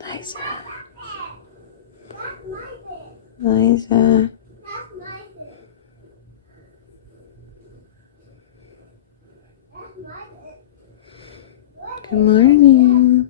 Liza. Liza. Good morning.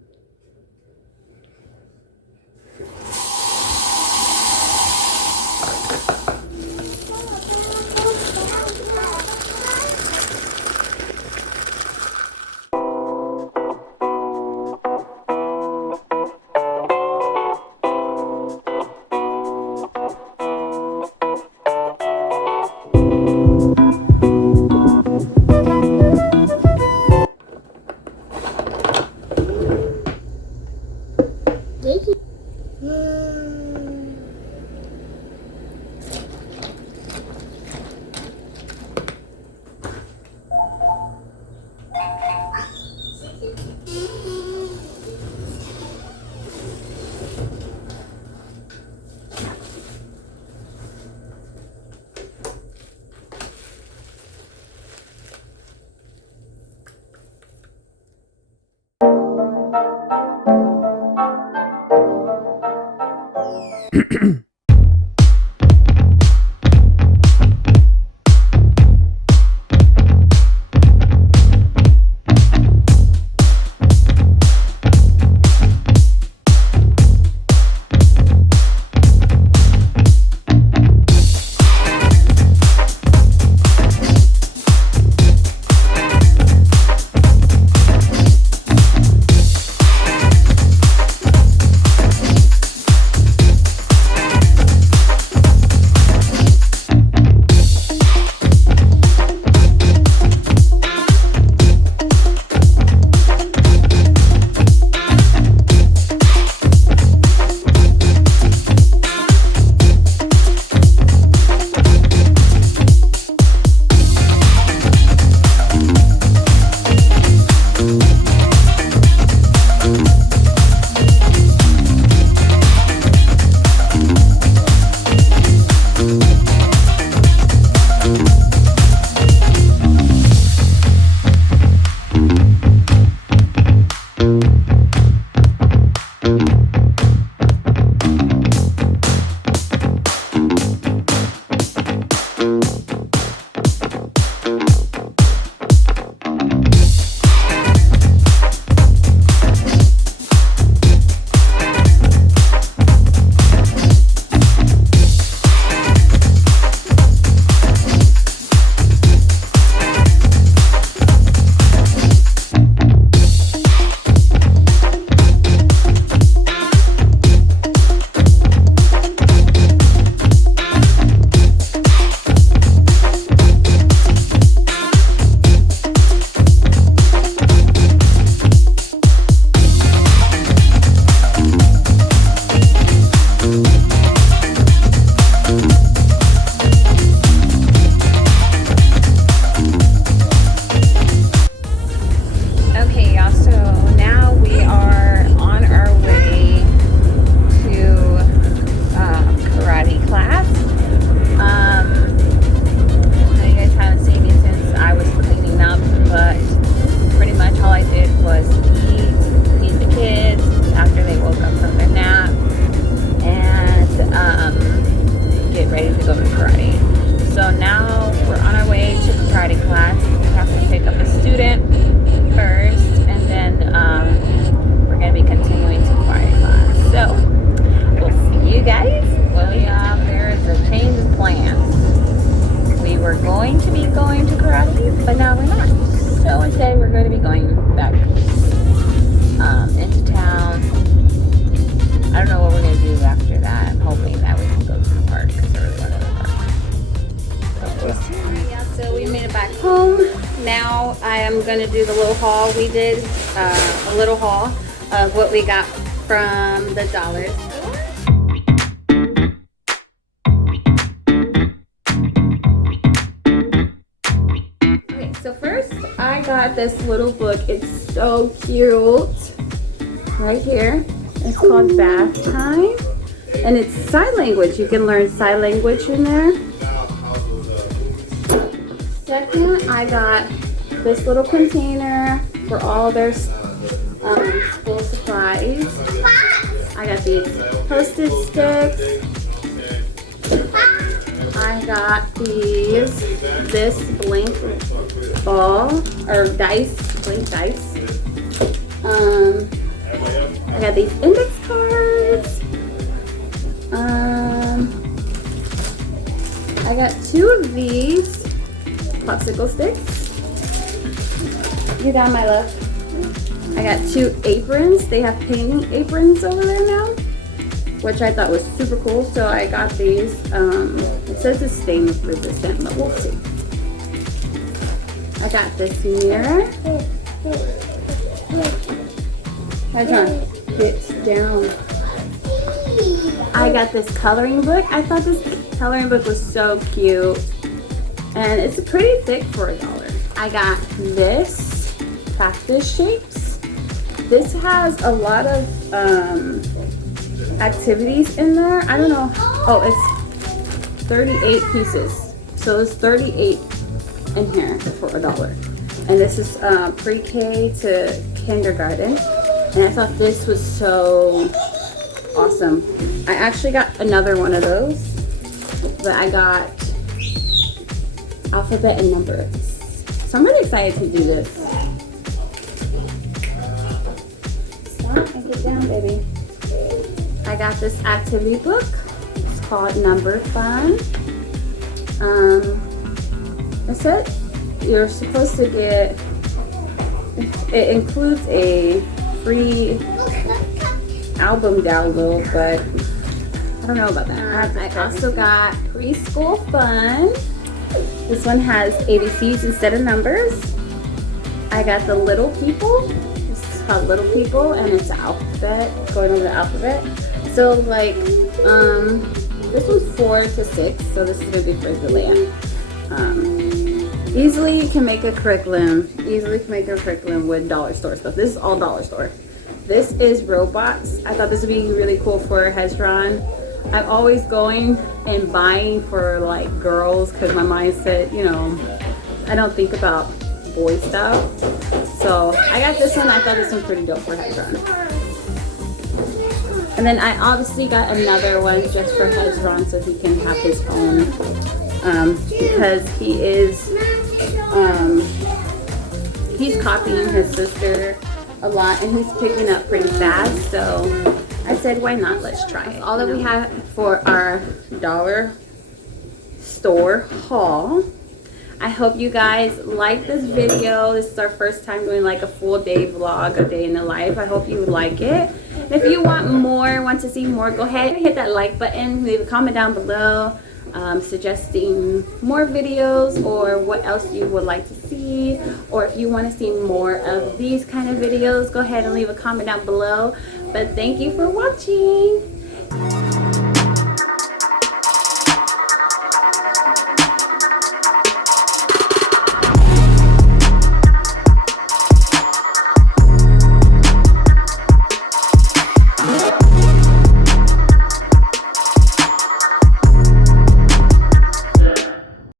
Now I am going to do the little haul. We did a little haul of what we got from the dollar store. Okay, so first I got this little book. It's so cute. Right here. It's called Bath Time. And it's sign language. You can learn sign language in there. Second, I got this little container for all their school supplies. I got these Post-it sticks. I got this blank ball or dice, blank dice. I got these index cards. I got 2 of these popsicle sticks. You got my love. I got 2 aprons. They have painting aprons over there now, which I thought was super cool. So I got these. It says it's stain resistant, but we'll see. I got this mirror. Hi, John. Get down. I got this coloring book. I thought this coloring book was so cute. And it's pretty thick for $1. I got this practice shapes. This has a lot of activities in there. I don't know. Oh, it's 38 pieces. So it's 38 in here for $1. And this is pre-K to kindergarten. And I thought this was so awesome. I actually got another one of those, but I got alphabet and numbers. So I'm really excited to do this. Stop and get down, baby. I got this activity book. It's called Number Fun. That's it. You're supposed to get, it includes a free album download, but I don't know about that. I also got Preschool Fun. This one has ABCs instead of numbers. I got the Little People. This is called Little People, and it's alphabet, going over the alphabet. So like, this one's 4 to 6, so this is gonna be for Delia. Easily you can make a curriculum. With dollar store stuff. This is all dollar store. This is robots. I thought this would be really cool for Hezron. I'm always going and buying for like girls because my mindset, you know, I don't think about boy stuff. So I got this one. I thought this one pretty dope for Hezron. And then I obviously got another one just for Hezron so he can have his own. Because he is, he's copying his sister a lot and he's picking up pretty fast. So I said, why not? Let's try it. All that we have for our dollar store haul. I hope you guys like this video. This is our first time doing like a full day vlog, a day in the life. I hope you like it. If you want more, want to see more, go ahead and hit that like button. Leave a comment down below suggesting more videos or what else you would like to see, or if you want to see more of these kind of videos, go ahead and leave a comment down below. But thank you for watching.